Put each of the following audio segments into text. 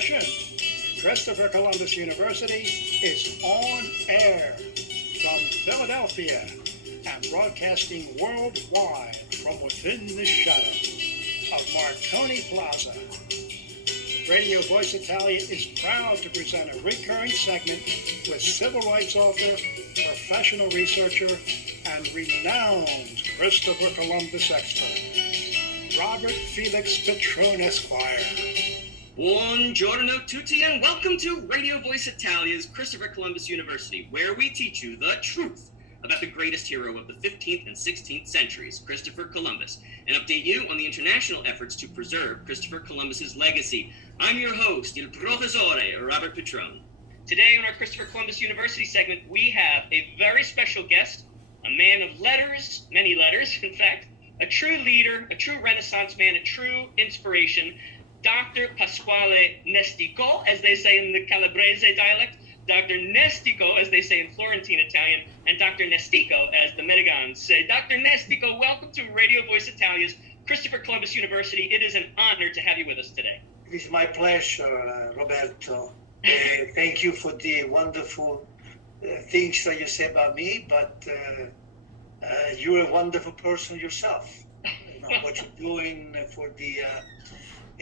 session. Christopher Columbus University is on air from Philadelphia and broadcasting worldwide from within the shadow of Marconi Plaza. Radio Voice Italia is proud to present a recurring segment with civil rights author, professional researcher, and renowned Christopher Columbus expert, Robert Felix Petrone, Esquire. Buongiorno tutti, and welcome to Radio Voice Italia's Christopher Columbus University, where we teach you the truth about the greatest hero of the 15th and 16th centuries, Christopher Columbus, and update you on the international efforts to preserve Christopher Columbus's legacy. I'm your host, il professore, Robert Petrone. Today on our Christopher Columbus University segment, we have a very special guest, a man of letters, many letters, in fact, a true leader, a true Renaissance man, a true inspiration, Doctor Pasquale Nestico, as they say in the Calabrese dialect, Dr. Nestico, as they say in Florentine Italian, and Dr. Nestico, as the Medigans say. Dr. Nestico, welcome to Radio Voice Italia's Christopher Columbus University. It is an honor to have you with us today. It is my pleasure, Roberto. Thank you for the wonderful things that you say about me, but you're a wonderful person yourself. You know, what you're doing for the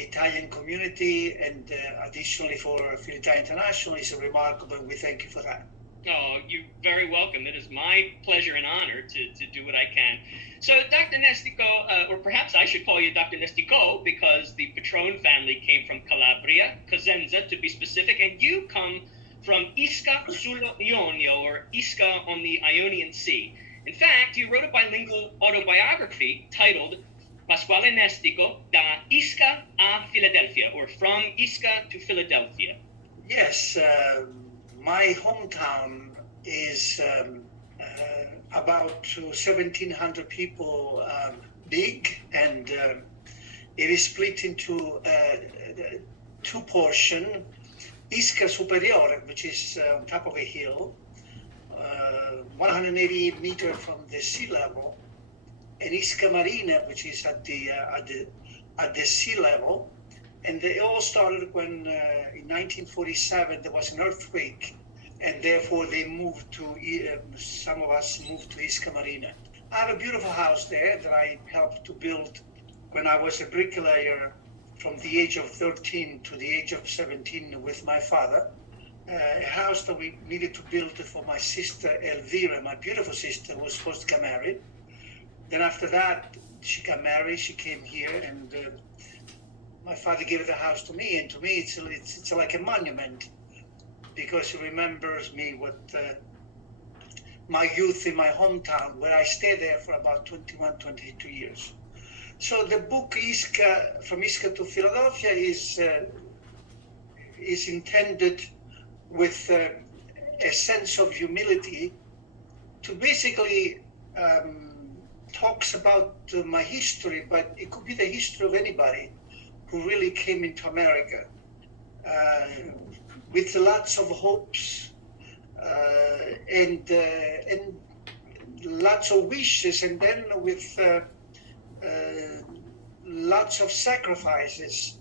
Italian community and additionally for Filitalia International is remarkable, and we thank you for that. Oh, you're very welcome. It is my pleasure and honor to do what I can. So, Dr. Nestico, or perhaps I should call you Dr. Nestico, because the Petrone family came from Calabria, Cosenza to be specific, and you come from Isca sullo Ionio, or Isca on the Ionian Sea. In fact, you wrote a bilingual autobiography titled Pasquale Nestico, da Isca a Philadelphia, or From Isca to Philadelphia. Yes, my hometown is about 1,700 people big, and it is split into two portions. Isca Superiore, which is on top of a hill, 180 meters from the sea level, and Isca Marina, which is at the sea level. And they all started when in 1947 there was an earthquake, and therefore they moved to some of us moved to Isca Marina. I have a beautiful house there that I helped to build when I was a bricklayer from the age of 13 to the age of 17 with my father. A house that we needed to build for my sister Elvira, my beautiful sister, who was supposed to get married. Then after that, she got married, she came here, and my father gave the house to me, and to me it's like a monument, because it remembers me with my youth in my hometown, where I stayed there for about 21, 22 years. So the book Isca, From Isca to Philadelphia is intended with a sense of humility to basically talks about my history, but it could be the history of anybody who really came into America with lots of hopes and lots of wishes, and then with lots of sacrifices.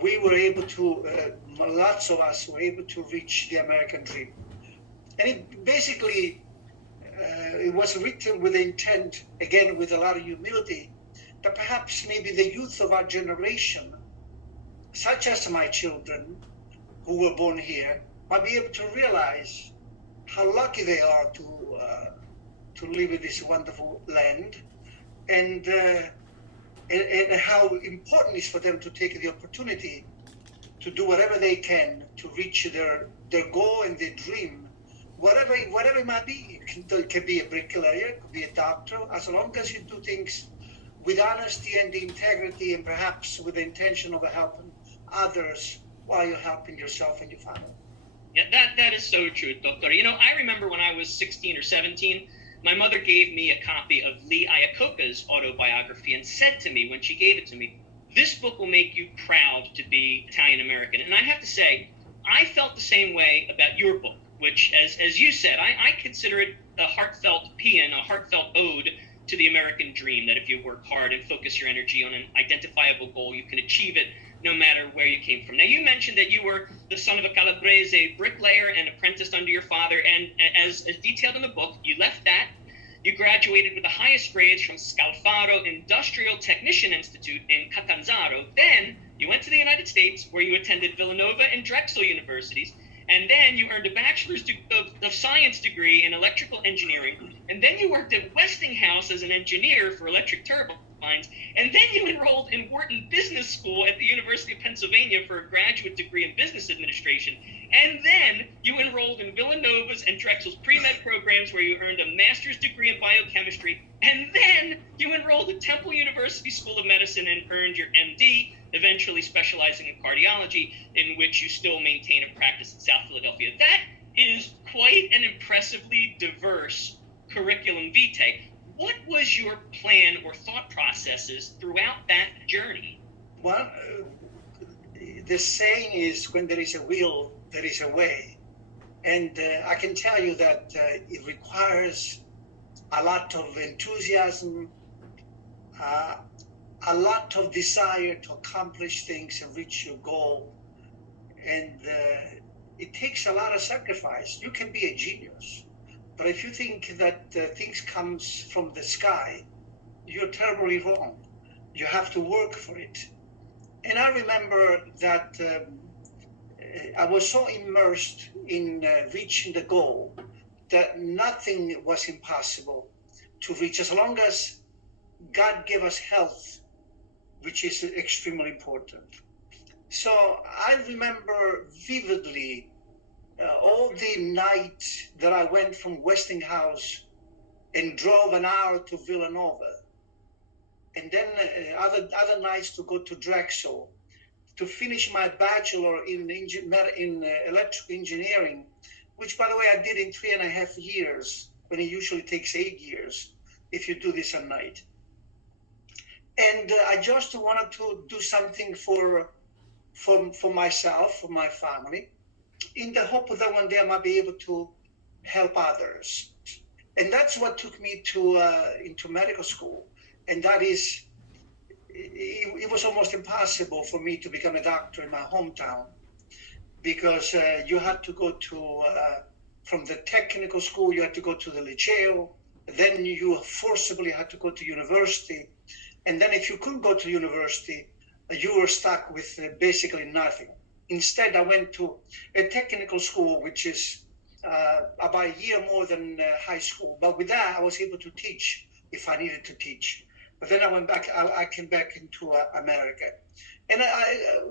We were able to, lots of us were able to reach the American dream. And it basically, it was written with intent, again, with a lot of humility, that perhaps maybe the youth of our generation, such as my children who were born here, might be able to realize how lucky they are to live in this wonderful land, and how important it is for them to take the opportunity to do whatever they can to reach their goal and their dream, whatever it might be. It can be a bricklayer, it could be a doctor, as long as you do things with honesty and integrity, and perhaps with the intention of helping others while you're helping yourself and your family. Yeah, that is so true, Doctor. You know, I remember when I was 16 or 17, my mother gave me a copy of Lee Iacocca's autobiography and said to me when she gave it to me, "This book will make you proud to be Italian American." And I have to say, I felt the same way about your book, which, as you said, I consider it a heartfelt paean, a heartfelt ode to the American dream, that if you work hard and focus your energy on an identifiable goal, you can achieve it no matter where you came from. Now, you mentioned that you were the son of a Calabrese bricklayer and apprenticed under your father, and as detailed in the book, you left that. You graduated with the highest grades from Scalfaro Industrial Technician Institute in Catanzaro. Then you went to the United States, where you attended Villanova and Drexel universities, and then you earned a bachelor's of science degree in electrical engineering, and then you worked at Westinghouse as an engineer for electric turbines, and then you enrolled in Wharton Business School at the University of Pennsylvania for a graduate degree in business administration, and then you enrolled in Villanova's and Drexel's pre-med programs, where you earned a master's degree in biochemistry, and then you enrolled at Temple University School of Medicine and earned your MD, eventually specializing in cardiology, in which you still maintain a practice in South Philadelphia. That is quite an impressively diverse curriculum vitae. What was your plan or thought processes throughout that journey? Well, the saying is, when there is a will, there is a way. And I can tell you that it requires a lot of enthusiasm, a lot of desire to accomplish things and reach your goal. And it takes a lot of sacrifice. You can be a genius, but if you think that things comes from the sky, you're terribly wrong. You have to work for it. And I remember that I was so immersed in reaching the goal that nothing was impossible to reach, as long as God gave us health, which is extremely important. So I remember vividly all the nights that I went from Westinghouse and drove an hour to Villanova, and then other nights to go to Drexel to finish my bachelor in electrical engineering, which, by the way, I did in 3.5 years, when it usually takes 8 years if you do this at night. And I just wanted to do something for myself, for my family, in the hope that one day I might be able to help others. And that's what took me into medical school. And that is, it was almost impossible for me to become a doctor in my hometown, because you had to go to, from the technical school, you had to go to the Liceo, then you forcibly had to go to university. And then if you couldn't go to university, you were stuck with basically nothing. Instead, I went to a technical school, which is about a year more than high school. But with that, I was able to teach if I needed to teach. But then I went back, I came back into America. And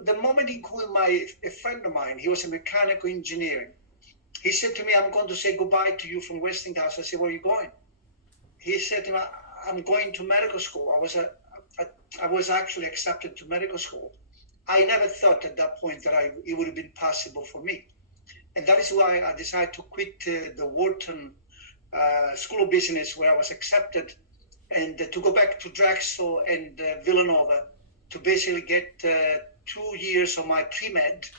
the moment he called a friend of mine, he was a mechanical engineer. He said to me, "I'm going to say goodbye to you from Westinghouse." I said, "Where are you going?" He said to me, "I'm going to medical school." I was actually accepted to medical school. I never thought at that point that it would have been possible for me. And that is why I decided to quit the Wharton School of Business, where I was accepted, and to go back to Drexel and Villanova to basically get 2 years of my pre-med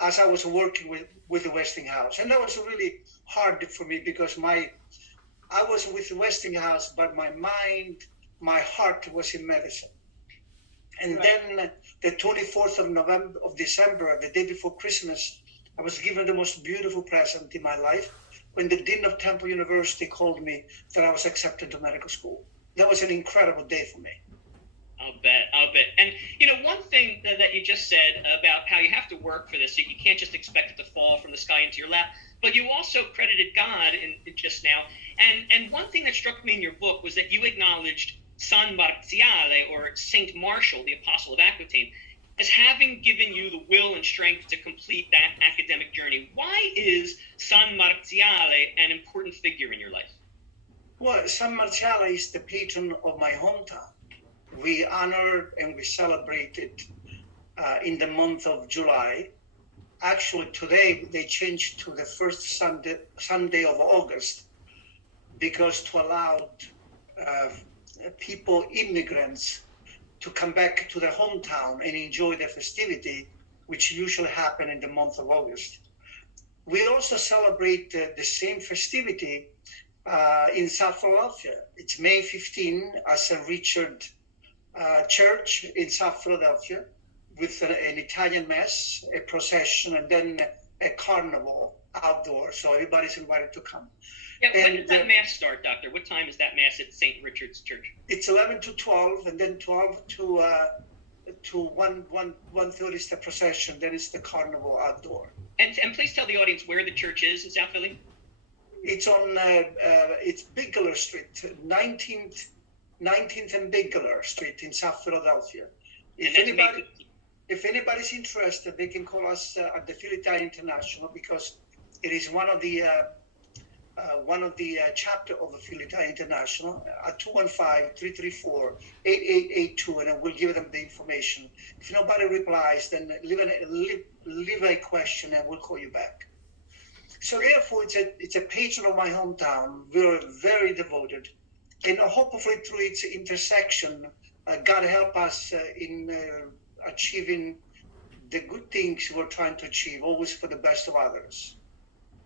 as I was working with the Westinghouse. And that was really hard for me, because I was with the Westinghouse, but my mind, my heart was in medicine. And then the 24th of December, the day before Christmas, I was given the most beautiful present in my life, when the Dean of Temple University called me that I was accepted to medical school. That was an incredible day for me. I'll bet. And, one thing that you just said about how you have to work for this, you can't just expect it to fall from the sky into your lap, but you also credited God in just now. And one thing that struck me in your book was that you acknowledged San Marziale, or Saint Martial, the Apostle of Aquitaine, as having given you the will and strength to complete that academic journey. Why is San Marziale an important figure in your life? Well, San Marziale is the patron of my hometown. We honored and we celebrated in the month of July. Actually, today they changed to the first Sunday of August, because to allow immigrants, to come back to their hometown and enjoy the festivity, which usually happen in the month of August. We also celebrate the same festivity in South Philadelphia. It's May 15 at St. Richard Church in South Philadelphia. with an Italian mass, a procession, and then a carnival outdoor. So everybody's invited to come. Yeah, when does that mass start, Doctor? What time is that mass at St. Richard's Church? It's 11 to 12, and then 12 to 1:30 is the procession. Then it's the carnival outdoor. And please tell the audience where the church is in South Philly. It's on it's Bigler Street, 19th and Bigler Street in South Philadelphia. If anybody's interested, they can call us at the Filitalia International, because it is one of the chapter of the Filitalia International at 215-334-8882, and I will give them the information. If nobody replies, then leave a question and we'll call you back. So therefore, it's a patron of my hometown. We're very devoted, and hopefully through its intersection, God help us in achieving the good things we're trying to achieve, always for the best of others.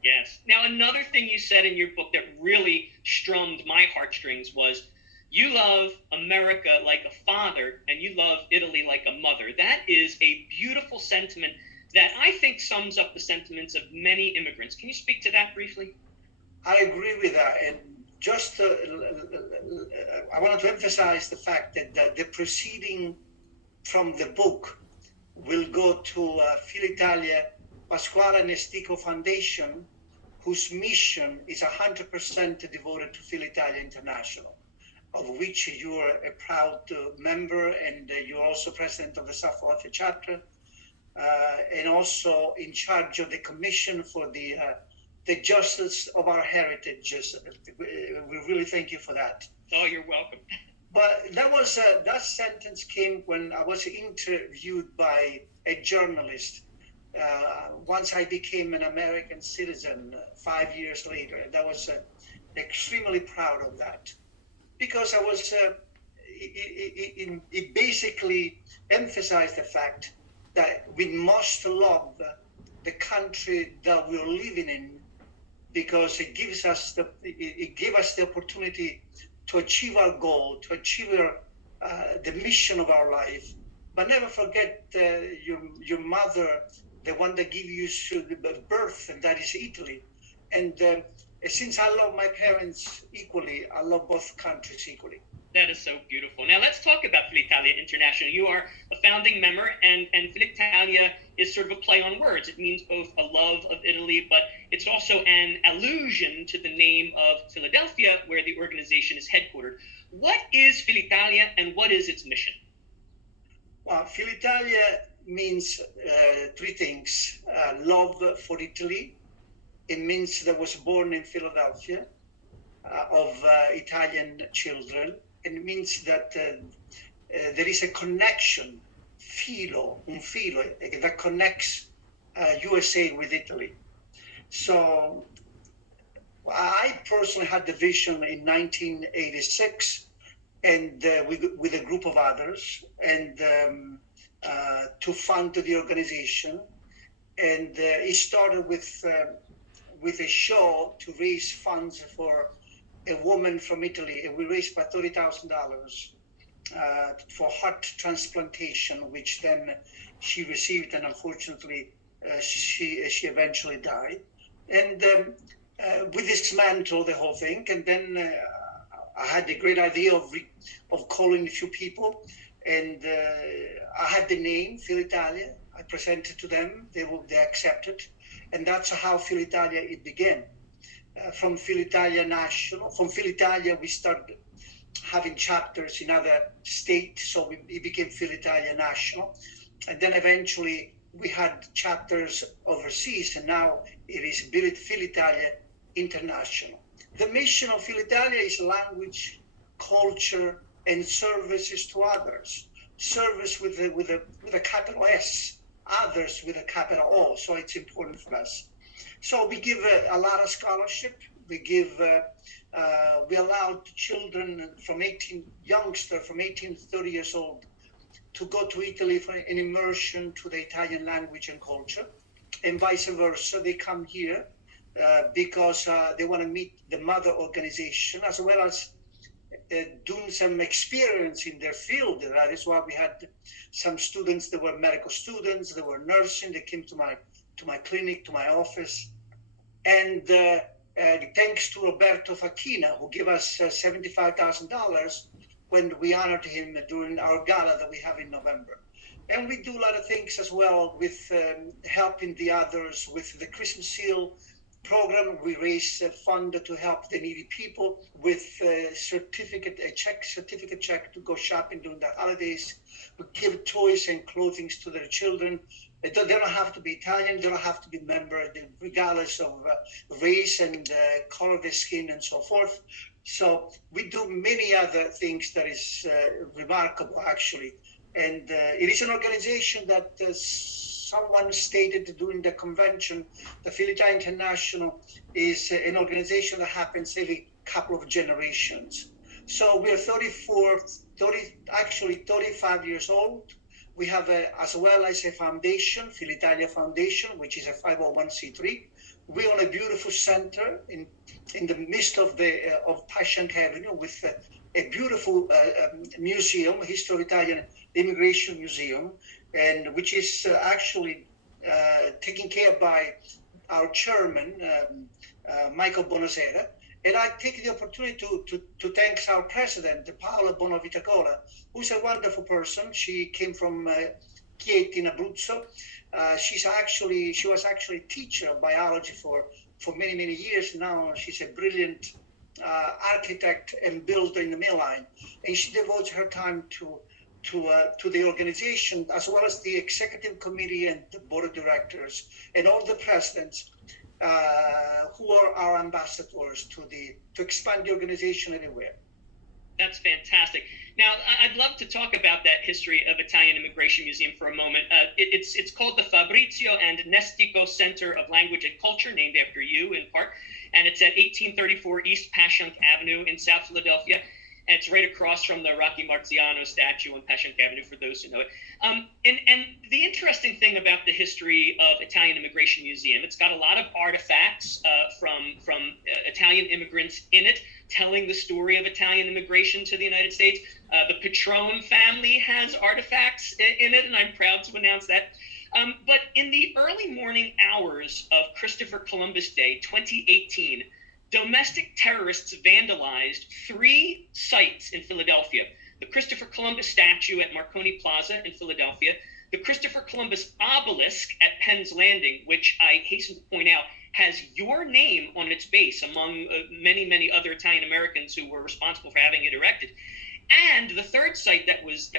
Yes. Now, another thing you said in your book that really strummed my heartstrings was you love America like a father and you love Italy like a mother. That is a beautiful sentiment that I think sums up the sentiments of many immigrants. Can you speak to that briefly? I agree with that. And just I wanted to emphasize the fact that the proceeding from the book will go to Filitalia Pasquale Nestico Foundation, whose mission is 100% devoted to Filitalia International, of which you are a proud member, and you're also president of the South Philadelphia chapter, and also in charge of the commission for the justice of our heritages. We really thank you for that. Oh, you're welcome. But that sentence came when I was interviewed by a journalist. Once I became an American citizen 5 years later, and I was extremely proud of that, because I was it basically emphasized the fact that we must love the country that we're living in, because it gave us the opportunity to achieve our goal, to achieve the mission of our life. But never forget your mother, the one that gave you the birth, and that is Italy. And since I love my parents equally, I love both countries equally. That is so beautiful. Now let's talk about Filitalia International. You are a founding member, and Filitalia is sort of a play on words. It means both a love of Italy, but it's also an allusion to the name of Philadelphia, where the organization is headquartered. What is Filitalia, and what is its mission? Well, Filitalia means three things. Love for Italy. It means that was born in Philadelphia of Italian children. And it means that there is a connection, un filo, that connects USA with Italy. So I personally had the vision in 1986, and with a group of others, and to fund the organization. And it started with a show to raise funds for a woman from Italy, and we raised about $30,000 for heart transplantation, which then she received, and unfortunately she eventually died. And we dismantled the whole thing, and then I had the great idea of calling a few people, and I had the name Filitalia. I presented to them, they accepted, and that's how Filitalia it began. From Filitalia National, from Filitalia we started having chapters in other states, so it became Filitalia National, and then eventually we had chapters overseas, and now it is Filitalia International. The mission of Filitalia is language, culture, and services to others. Service with a capital S, others with a capital O. So it's important for us. So we give a lot of scholarship. We allow children youngsters from 18 to 30 years old to go to Italy for an immersion to the Italian language and culture, and vice versa. They come here because they want to meet the mother organization, as well as doing some experience in their field. That is why we had some students that were medical students, that were nursing. They came to my clinic, to my office, and thanks to Roberto Facchina, who gave us $75,000 when we honored him during our gala that we have in November. And we do a lot of things as well with helping the others with the Christmas Seal program. We raise a fund to help the needy people with a certificate check to go shopping during the holidays. We give toys and clothing to their children. They don't have to be Italian, they don't have to be member, regardless of race and color of their skin and so forth. So we do many other things that is remarkable, actually. And it is an organization that someone stated during the convention, the Filitalia International is an organization that happens every couple of generations. So we're 35 years old. We have as well as a foundation, Filitalia Foundation, which is a 501c3. We own a beautiful center in the midst of Pashank Avenue with a beautiful museum, History of Italian Immigration Museum, and which is actually taken care of by our chairman, Michael Bonasera. And I take the opportunity to thank our president, Paola Bonavitacola, who's a wonderful person. She came from Chieti in Abruzzo. She was actually a teacher of biology for many, many years. Now she's a brilliant architect and builder in the mill line. And she devotes her time to the organization, as well as the executive committee and the board of directors and all the presidents who are our ambassadors to expand the organization anywhere. That's fantastic. Now, I'd love to talk about that history of Italian Immigration Museum for a moment. It's called the Fabrizio and Nestico Center of Language and Culture, named after you in part, and it's at 1834 East Pashank Avenue in South Philadelphia. And it's right across from the Rocky Marziano statue on Pashank Avenue, for those who know it. And the interesting thing about the history of Italian Immigration Museum, it's got a lot of artifacts from Italian immigrants in it, telling the story of Italian immigration to the United States. The Petrone family has artifacts in it, and I'm proud to announce that. But in the early morning hours of Christopher Columbus Day 2018, domestic terrorists vandalized 3 sites in Philadelphia: the Christopher Columbus statue at Marconi Plaza in Philadelphia, the Christopher Columbus obelisk at Penn's Landing, which I hasten to point out has your name on its base among many, many other Italian Americans who were responsible for having it erected. And the third site that was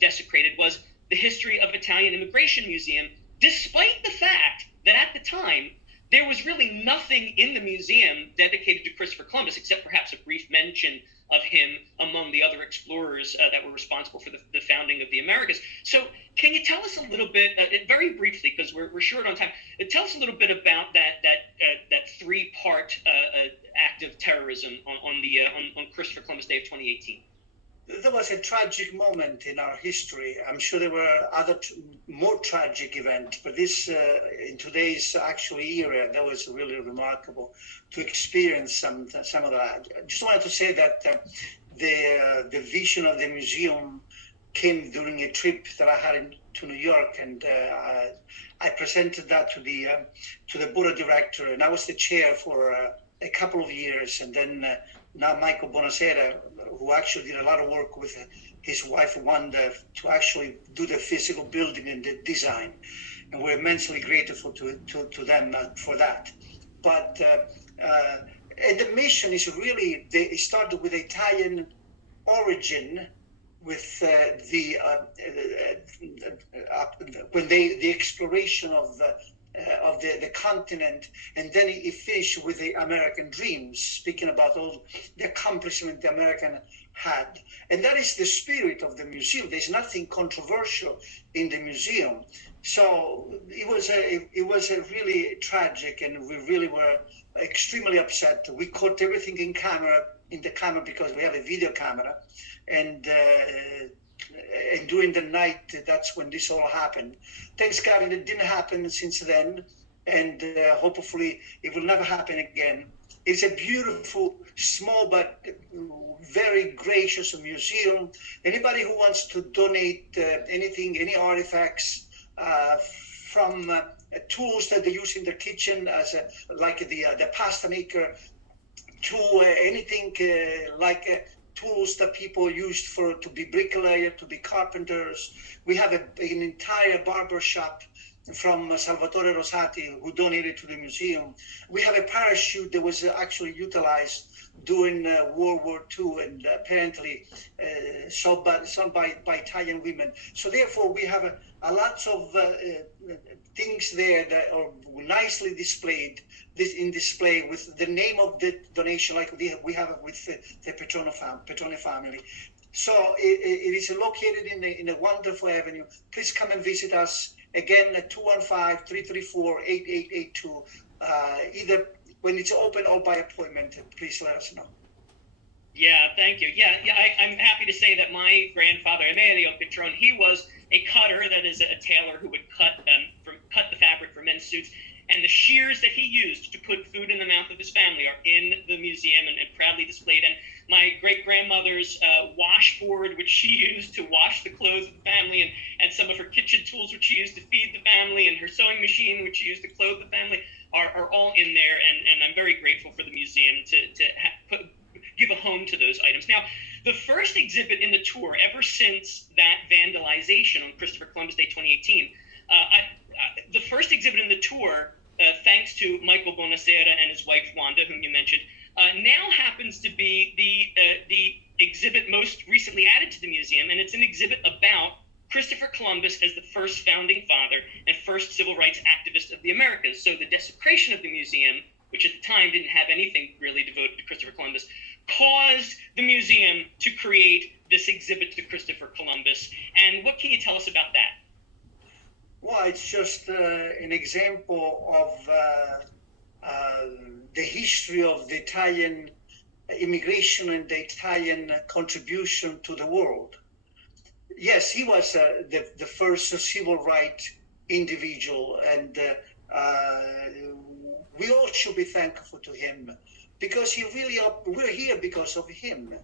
desecrated was the History of Italian Immigration Museum, despite the fact that at the time there was really nothing in the museum dedicated to Christopher Columbus, except perhaps a brief mention of him among the other explorers that were responsible for the founding of the Americas. So can you tell us a little bit, very briefly, because we're short on time, tell us a little bit about that 3-part act of terrorism on Christopher Columbus Day of 2018? There was a tragic moment in our history. I'm sure there were other more tragic events, but this in today's actually era, that was really remarkable to experience some of that. I just wanted to say that the vision of the museum came during a trip that I had to New York, and I presented that to the board of directors, and I was the chair for a couple of years, and then now Michael Bonasera, who actually did a lot of work with his wife Wanda to actually do the physical building and the design, and we're immensely grateful to them for that. But and the mission is really, it started with Italian origin, with the exploration of the continent, and then it finished with the American dreams, speaking about all the accomplishment the American had. And that is the spirit of the museum. There's nothing controversial in the museum. So it was a really tragic, and we really were extremely upset. We caught everything in the camera because we have a video camera, and during the night, that's when this all happened. Thanks God it didn't happen since then, and hopefully it will never happen again. It's a beautiful, small but very gracious museum. Anybody who wants to donate anything, any artifacts from tools that they use in their kitchen, like the pasta maker, to anything like tools that people used to be bricklayer, to be carpenters. We have an entire barber shop from Salvatore Rosati, who donated to the museum. We have a parachute that was actually utilized during World War II, and apparently sold by Italian women. So therefore, we have a lot of things there that are nicely displayed in display with the name of the donation, like we have with the Petrone family. So it is located in a wonderful avenue. Please come and visit us. Again, at 215-334-8882, either when it's open or by appointment. Please let us know. Yeah, thank you. I'm happy to say that my grandfather, Emilio Petrone, he was a cutter, that is a tailor who would cut the fabric for men's suits. And the shears that he used to put food in the mouth of his family are in the museum and proudly displayed. And my great-grandmother's washboard, which she used to wash the clothes of the family, and some of her kitchen tools, which she used to feed the family, and her sewing machine, which she used to clothe the family, are all in there. And I'm very grateful for the museum to give a home to those items. Now, the first exhibit in the tour, ever since that vandalization on Christopher Columbus Day 2018, the first exhibit in the tour, thanks to Michael Bonacera and his wife Wanda, whom you mentioned, now happens to be the exhibit most recently added to the museum, and it's an exhibit about Christopher Columbus as the first founding father and first civil rights activist of the Americas. So the desecration of the museum, which at the time didn't have anything really devoted to Christopher Columbus, caused the museum to create this exhibit to Christopher Columbus. And what can you tell us about that? Well, it's just an example of the history of the Italian immigration and the Italian contribution to the world. Yes, he was the first civil rights individual, and we all should be thankful to him, because we're here because of him.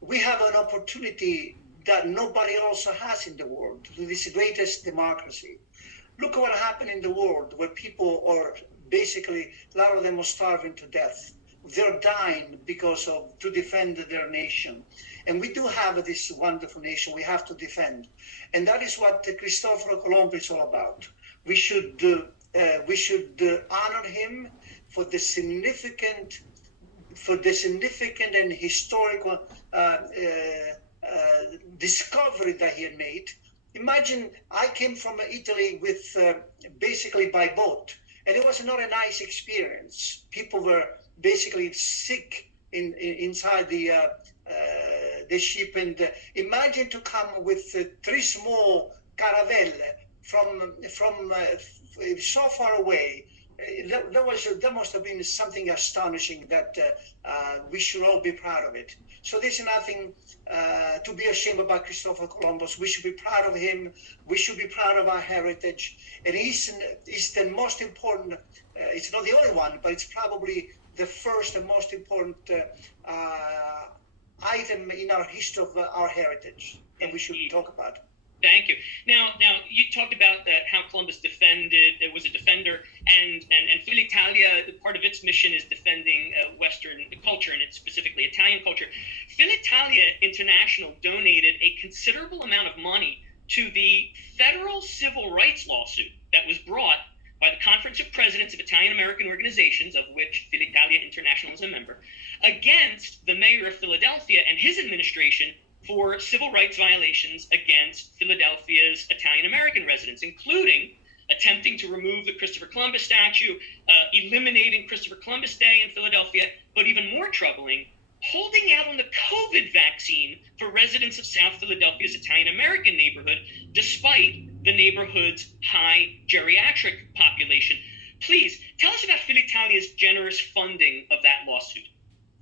We have an opportunity that nobody else has in the world, to this greatest democracy. Look at what happened in the world, where people are basically, a lot of them are starving to death. They're dying to defend their nation. And we do have this wonderful nation we have to defend. And that is what Cristoforo Colombo is all about. We should honor him for the significant and historical discovery that he had made. Imagine, I came from Italy with basically by boat, and it was not a nice experience. People were basically sick inside the ship, and imagine to come with 3 small caravelle from so far away. That must have been something astonishing that we should all be proud of it. So there's nothing to be ashamed about Cristoforo Columbus. We should be proud of him. We should be proud of our heritage. And he's the most important, it's not the only one, but it's probably the first and most important item in our history of our heritage. And we should talk about it. Thank you. Now you talked about how Columbus was a defender, and Filitalia, part of its mission is defending Western culture, and it's specifically Italian culture. Filitalia International donated a considerable amount of money to the federal civil rights lawsuit that was brought by the Conference of Presidents of Italian American Organizations, of which Filitalia International is a member, against the mayor of Philadelphia and his administration for civil rights violations against Philadelphia's Italian American residents, including attempting to remove the Christopher Columbus statue, eliminating Christopher Columbus Day in Philadelphia, but even more troubling, holding out on the COVID vaccine for residents of South Philadelphia's Italian American neighborhood, despite the neighborhood's high geriatric population. Please tell us about Filitalia's generous funding of that lawsuit.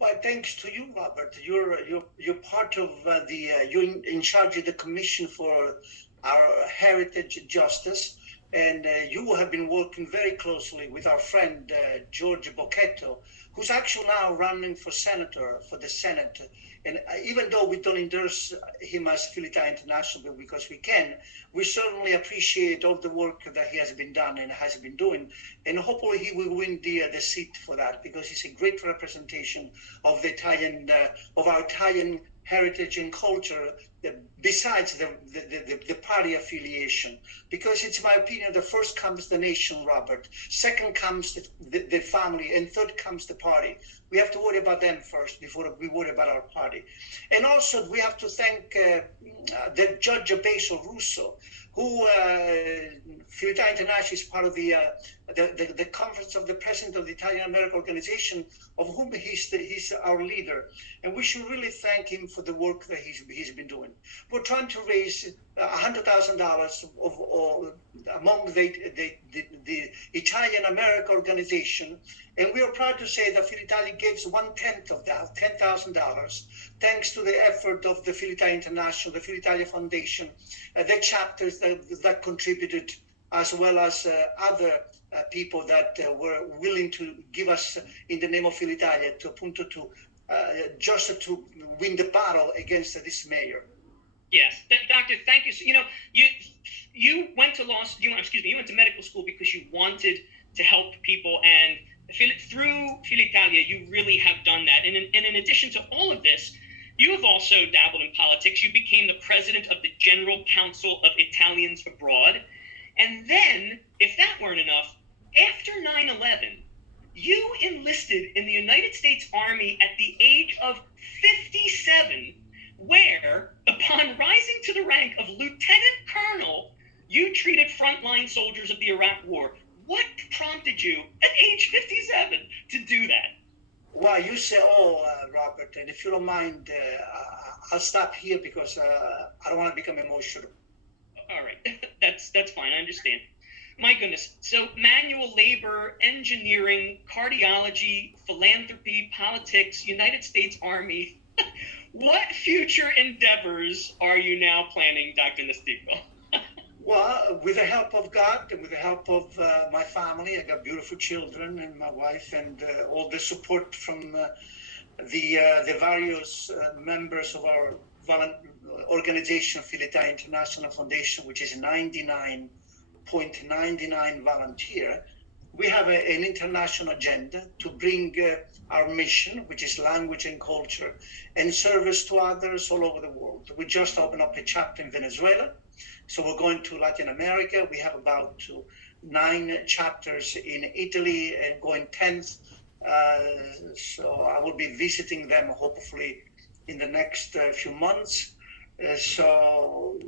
Well, thanks to you, Robert. You're part of you're in charge of the Commission for our Heritage Justice. And you have been working very closely with our friend George Bocchetto, who's actually now running for senator for the Senate. And even though we don't endorse him as Filitalia International because we can, we certainly appreciate all the work that he has been done and has been doing. And hopefully he will win the seat for that, because he's a great representation of the Italian, of our Italian heritage and culture, besides the party affiliation. Because it's my opinion, the first comes the nation, Robert. Second comes the family, and third comes the party. We have to worry about them first before we worry about our party. And also we have to thank the Judge Basil Russo, who Filitalia International is part of the conference of the president of the Italian American organization, of whom he's our leader. And we should really thank him for the work that he's been doing. We're trying to raise $100,000 among the Italian American organization. And we are proud to say that Filitalia gives 1/10 of that, $10,000, thanks to the effort of the Filitalia International, the Filitalia Foundation, the chapters that contributed, as well as other people that were willing to give us in the name of Filitalia just to win the battle against this mayor. Yes, Doctor, thank you. So, you went to you went to medical school because you wanted to help people, and through Filitalia, you really have done that. And in addition to all of this, you have also dabbled in politics. You became the president of the General Council of Italians Abroad. And then, if that weren't enough, after 9/11, you enlisted in the United States Army at the age of 57, where, upon rising to the rank of lieutenant colonel, you treated frontline soldiers of the Iraq War. What prompted you at age 57 to do that? Well, you say all, Robert, and if you don't mind, I'll stop here because I don't want to become emotional. All right, that's fine. I understand. My goodness. So manual labor, engineering, cardiology, philanthropy, politics, United States Army. What future endeavors are you now planning, Dr. Nestico? Well, with the help of God and with the help of my family, I got beautiful children and my wife, and all the support from the various members of our organization, Filitalia International and Foundation, which is 99.99 volunteer. We have an international agenda to bring our mission, which is language and culture, and service to others all over the world. We just opened up a chapter in Venezuela. So we're going to Latin America. We have about 9 chapters in Italy and going 10th. So I will be visiting them hopefully in the next few months. So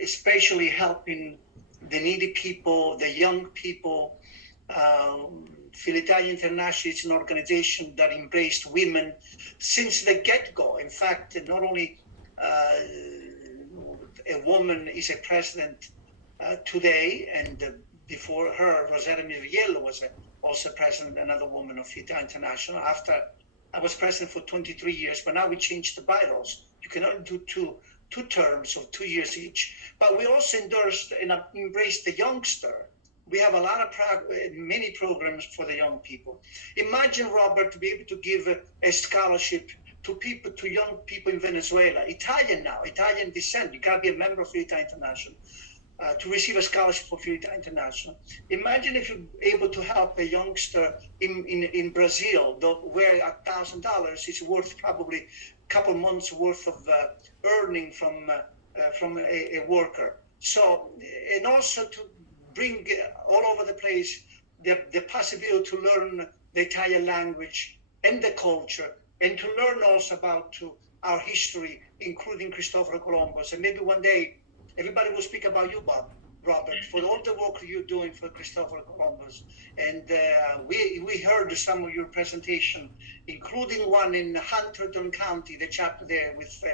especially helping the needy people, the young people. Filitalia International is an organization that embraced women since the get-go. In fact, not only a woman is a president today, and before her, Rosetta Miriello was also president, another woman of Filitalia International. After I was president for 23 years, but now we changed the bylaws. You can only do two terms of 2 years each. But we also endorsed and embraced the youngster. We have a lot of many programs for the young people. Imagine, Robert, to be able to give a scholarship to young people in Venezuela, Italian descent. You gotta be a member of Filitalia International to receive a scholarship for Filitalia International. Imagine if you're able to help a youngster in Brazil, where $1,000 is worth probably a couple months worth of earning from a worker. So, and also to bring all over the place the possibility to learn the Italian language and the culture, and to learn also about our history, including Cristoforo Columbus. And maybe one day everybody will speak about you, Robert, for all the work you're doing for Cristoforo Columbus. And we heard some of your presentation, including one in Hunterdon County, the chapter there with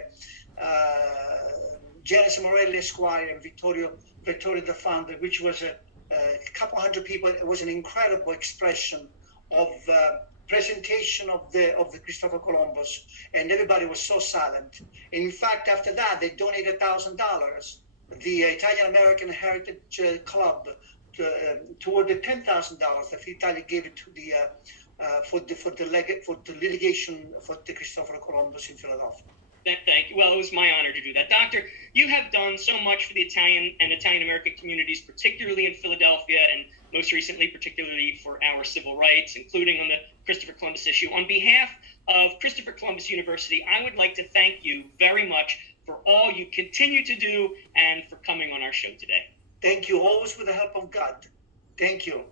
Janice Morelli Esquire and Vittorio the founder, which was a couple hundred people. It was an incredible expression of presentation of the Cristoforo Columbus, and everybody was so silent. In fact, after that, they donated $1,000. The Italian American Heritage Club toward the $10,000 that Filitalia gave it to the for the litigation for the Christopher Columbus in Philadelphia. Thank you. Well, it was my honor to do that. Doctor, you have done so much for the Italian and Italian-American communities, particularly in Philadelphia, and most recently, particularly for our civil rights, including on the Christopher Columbus issue. On behalf of Christopher Columbus University, I would like to thank you very much for all you continue to do and for coming on our show today. Thank you, always with the help of God. Thank you.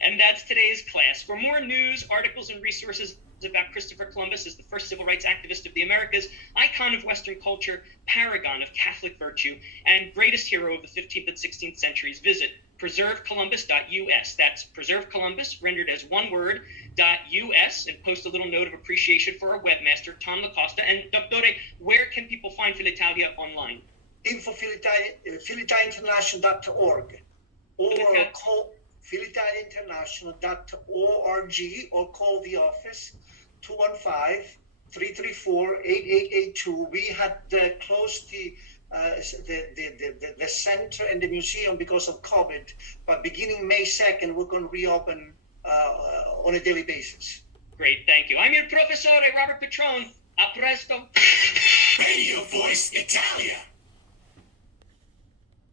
And that's today's class. For more news, articles, and resources about Christopher Columbus as the first civil rights activist of the Americas, icon of Western culture, paragon of Catholic virtue, and greatest hero of the 15th and 16th centuries, visit preservecolumbus.us. That's Preserve Columbus, rendered as one word, .us, and post a little note of appreciation for our webmaster, Tom LaCosta. And Dottore, where can people find Filitalia online? Info philitaliainternational.org or call philitaliainternational.org or call the office 215-334-8882. We had closed the center and the museum because of COVID, but beginning May 2nd, we're going to reopen on a daily basis. Great, thank you. I'm your professore, Robert Petrone. A presto. Radio Voice Italia.